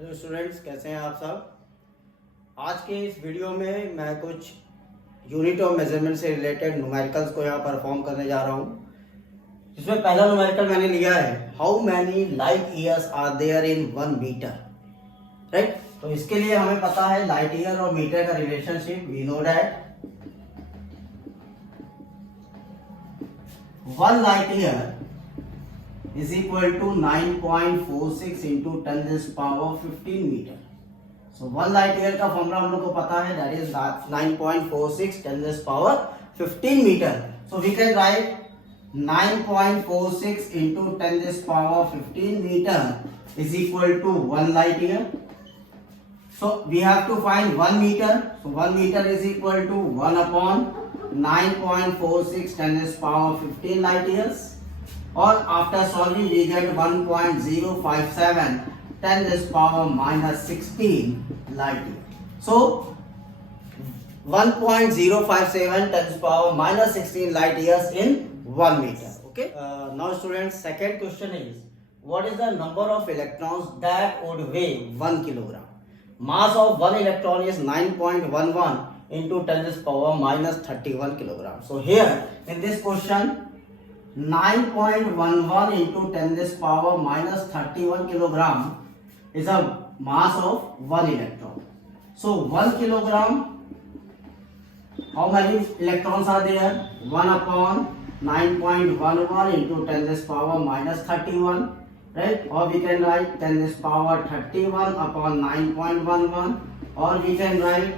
Hello students, कैसे हैं आप सब। आज के इस वीडियो में मैं कुछ यूनिट ऑफ मेजरमेंट से रिलेटेड न्यूमेरिकल्स को यहाँ परफॉर्म करने जा रहा हूँ। जिसमें पहला न्यूमेरिकल मैंने लिया है, how many light years are there in 1 metre. Right, तो इसके लिए हमें पता है लाइट ईयर और मीटर का relationship. We know that 1 light year is equal to 9.46 into 10 raised power 15 meter. So 1 light year का फॉर्मूला हम लोग को पता है, that is 9.46 10 raised power 15 meter. So we can write 9.46 into 10 raised power 15 meter is equal to 1 light year. So we have to find 1 meter. So 1 meter is equal to 1 upon 9.46 10 raised power 15 light years. Or after solving we get 1.057 10 raised power minus 16 light year. So 1.057 10 raised power minus 16 light years in 1 meter. Okay. Now students, second question is, what is the number of electrons that would weigh 1 kilogram? Mass of one electron is 9.11 into 10 raised power minus 31 kilogram. So here in this question, 9.11 into 10 raised power minus 31 kilogram is a mass of one electron. So 1 kilogram, how many electrons are there? 1 upon 9.11 into 10 raised power minus 31. Right, or we can write 10 raised power 31 upon 9.11, or we can write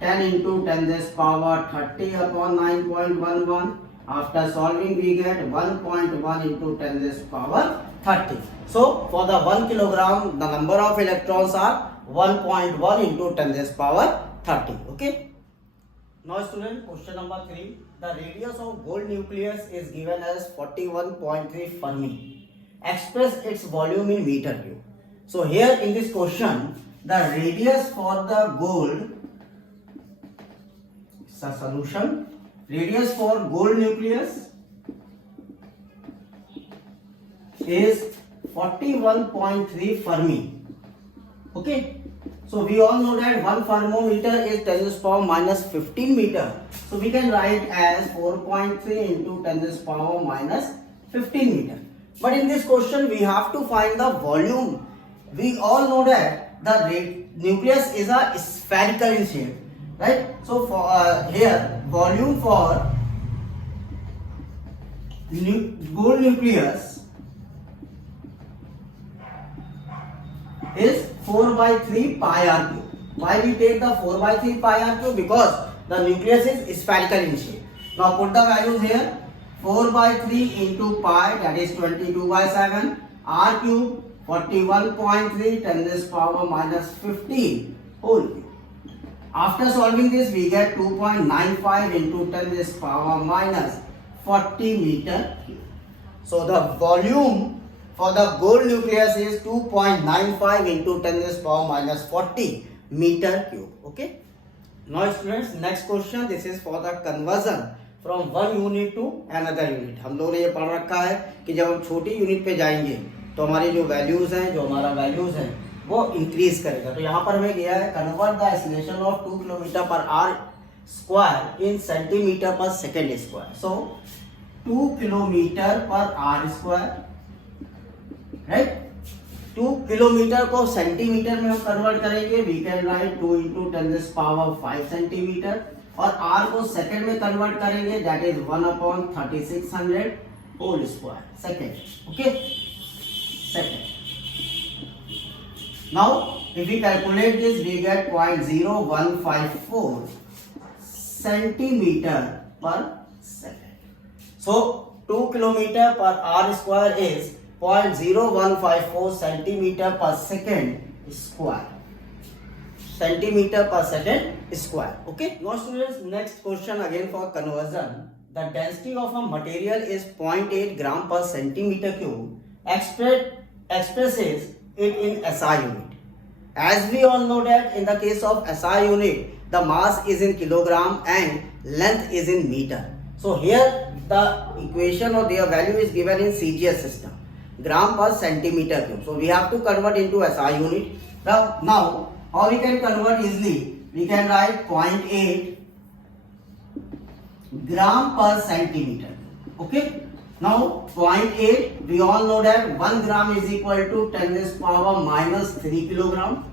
10 into 10 raised power 30 upon 9.11. After solving we get 1.1 into 10 raised power 30. So for the 1 kilogram the number of electrons are 1.1 into 10 raised power 30. Okay. Now student, question number 3. The radius of gold nucleus is given as 41.3 Fermi. Express its volume in meter cube. So here in this question, the radius for the gold, it's a solution. Radius for gold nucleus is 41.3 Fermi. Okay. So we all know that 1 thermometer is 10 raised power minus 15 meter. So we can write as 4.3 into 10 raised power minus 15 meter. But in this question we have to find the volume. We all know that the nucleus is a spherical in shape, right? So for here volume for gold nucleus is 4 by 3 pi r cube. Why we take the 4 by 3 pi r cube? Because the nucleus is spherical in shape. Now put the values here. 4 by 3 into pi, that is 22 by 7, r cube 41.3 10 raised power minus 15 whole cube. After solving this we get 2.95 into 10 raised power minus 40 meter cube. So the volume for the gold nucleus is 2.95 into 10 raised power minus 40 meter cube. Okay. Now students, next question, this is for the conversion from one unit to another unit. हम लोगों ने ये पढ़ रखा है कि जब हम छोटी यूनिट पे जाएंगे तो हमारी जो वैल्यूज हैं, जो हमारा वैल्यूज है वो इंक्रीज करेगा। तो यहाँ पर हमें दिया है convert the acceleration of 2 kilometre per r square in centimetre per second square. So 2 kilometre per r square, right. 2 kilometre को सेंटीमीटर में हम कन्वर्ट करेंगे। We can write 2 into 10 raised power 5 centimetre, और r को सेकंड में convert करेंगे, that is 1 upon 3600 whole square second. Okay, second. Now if we calculate this we get 0.0154 centimetre पर second. सो 2 kilometre पर r स्क्वायर इज 0.0154 सेंटीमीटर पर second square, centimeter per second square. Okay. Now students, next question again for conversion. The density of a material is 0.8 gram per centimeter cube. Expresses it in SI unit. As we all know that in the case of SI unit, the mass is in kilogram and length is in meter. So here the equation or their value is given in CGS system, gram per centimeter cube. So we have to convert into SI unit. Now, how we can convert easily? We can write 0.8 gram per centimeter. Okay. Now 0.8, we all know that 1 gram is equal to 10 raised to power minus 3 kilogram,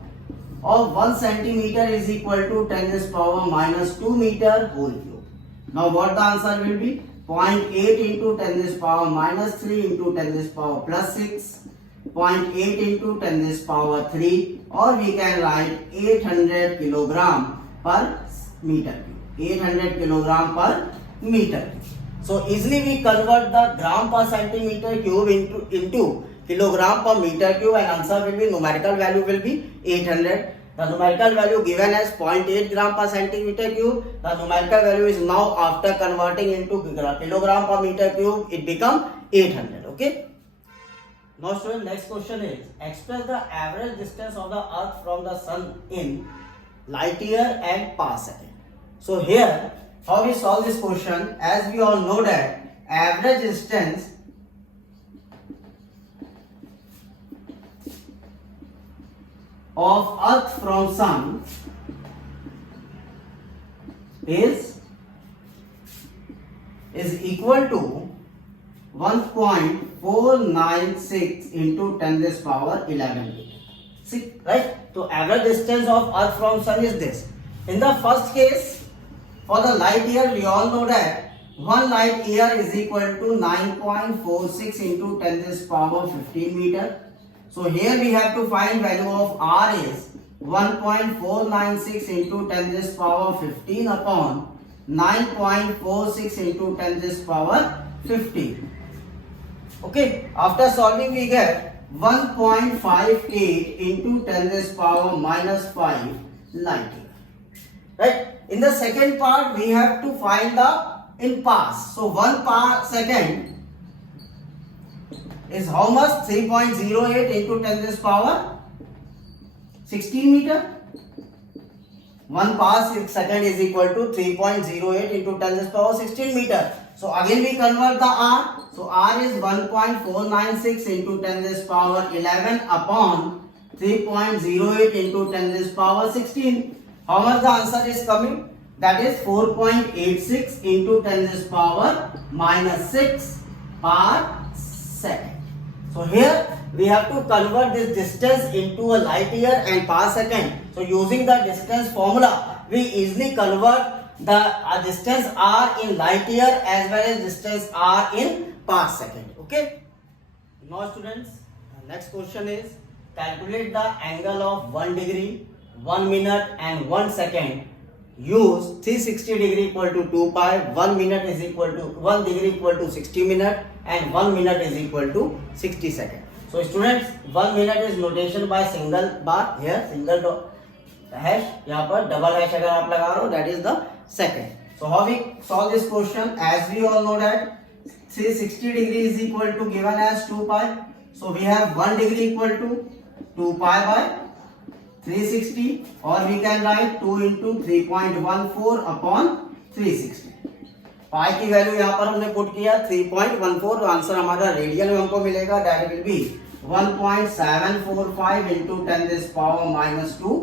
or 1 centimeter is equal to 10 raised to power minus 2 meter whole cube. Now what the answer will be? 0.8 into 10 raised to power minus 3 into 10 raised to power plus 6, 0.8 into 10 raised to power 3, or we can write 800 kilogram per meter cube. 800 kilogram per meter cube. So easily we convert the gram per centimeter cube into kilogram per meter cube, and answer will be, numerical value will be 800. The numerical value given as 0.8 gram per centimeter cube. The numerical value is now, after converting into kilogram per meter cube, it become 800. Okay. Now student, next question is, express the average distance of the earth from the sun in light year and parsecond. So here, how we solve this question? As we all know that average distance of earth from sun is equal to 1.496 into 10 raised power 11. See, right? So average distance of earth from sun is this. In the first case, for the light year, we all know that 1 light year is equal to 9.46 into 10 raised power 15 meter. So here we have to find value of R is 1.496 into 10 raised power 15 upon 9.46 into 10 raised power 15. Okay, after solving we get 1.58 into 10 raised power minus 5 light year. Right? In the second part, we have to find the in pass. So 1 parsecond is how much? 3.08 into 10 raised power 16 meter. 1 parsecond is equal to 3.08 into 10 raised power 16 meter. So again we convert the R. So R is 1.496 into 10 raised power 11 upon 3.08 into 10 raised power 16. How much the answer is coming? That is 4.86 into 10 raised power minus 6 per second. So here we have to convert this distance into a light year and per second. So using the distance formula, we easily convert the distance R in light year as well as distance R in per second. Okay. Now students, next question is, calculate the angle of 1 degree, 1 minute and 1 second. Use 360 degree equal to 2 pi, 1 minute is equal to 1 degree equal to 60 minute and 1 minute is equal to 60 second. So students, 1 minute is notation by single bar, here single hash, यहाँ पर double hash अगर आप लगा रहे हो, that is the second. So how we solve this question? As we all know that 360 degree is equal to given as 2 pi. So we have 1 degree equal to 2 pi by 360, or we can write 2 into 3.14 upon 360. पाई की value यहाँ पर हमने put किया 3.14, तो answer हमारा radian में हमको मिलेगा, that will be 1.745 into 10 raised power minus 2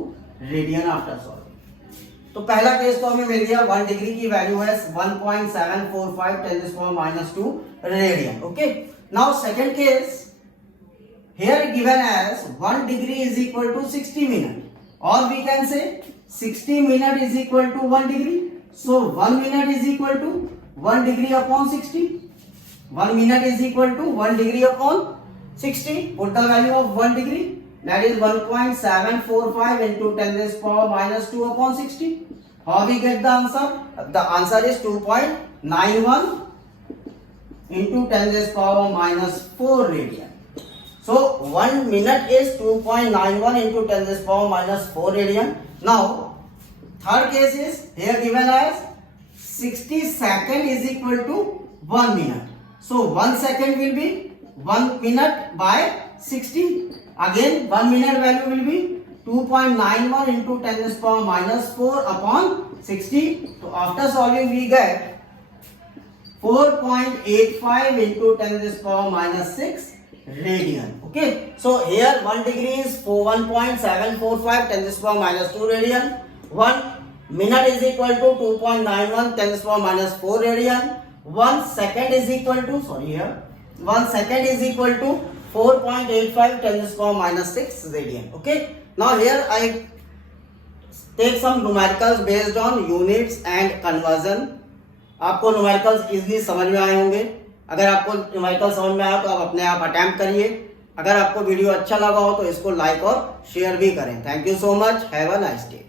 radian after solving. तो पहला केस तो हमें मिल गया 1 डिग्री की वैल्यू है 1.745 10 raised power minus 2 radian. Okay, now second case, here given as 1 degree is equal to 60 minute, or we can say 60 minute is equal to 1 degree. So 1 minute is equal to 1 degree upon 60. 1 minute is equal to 1 degree upon 60. Put the value of 1 degree, that is 1.745 into 10 raised power minus 2 upon 60. How we get the answer? The answer is 2.91 into 10 raised power minus 4 radian. So 1 minute is 2.91 into 10 raised power minus 4 radian. Now third case is here given as 60 second is equal to 1 minute. So 1 second will be 1 minute by 60. Again 1 minute value will be 2.91 into 10 raised power minus 4 upon 60. So after solving we get 4.85 into 10 raised power minus 6 radian. Okay, so here 1 degree is 1.745 10 to the power minus 2 radian. 1 minute is equal to 2.91 10 to the power minus 4 radian. 1 second is equal to 1 second is equal to 4.85 10 to the power minus 6 radian. Okay, now here I take some numericals based on units and conversion. आपको numericals easily समझ में आए होंगे. अगर आपको numerical समझ में आया तो आप अपने आप अटेम्प्ट करिए. अगर आपको वीडियो अच्छा लगा हो तो इसको लाइक और शेयर भी करें. Thank you so much. Have a nice day.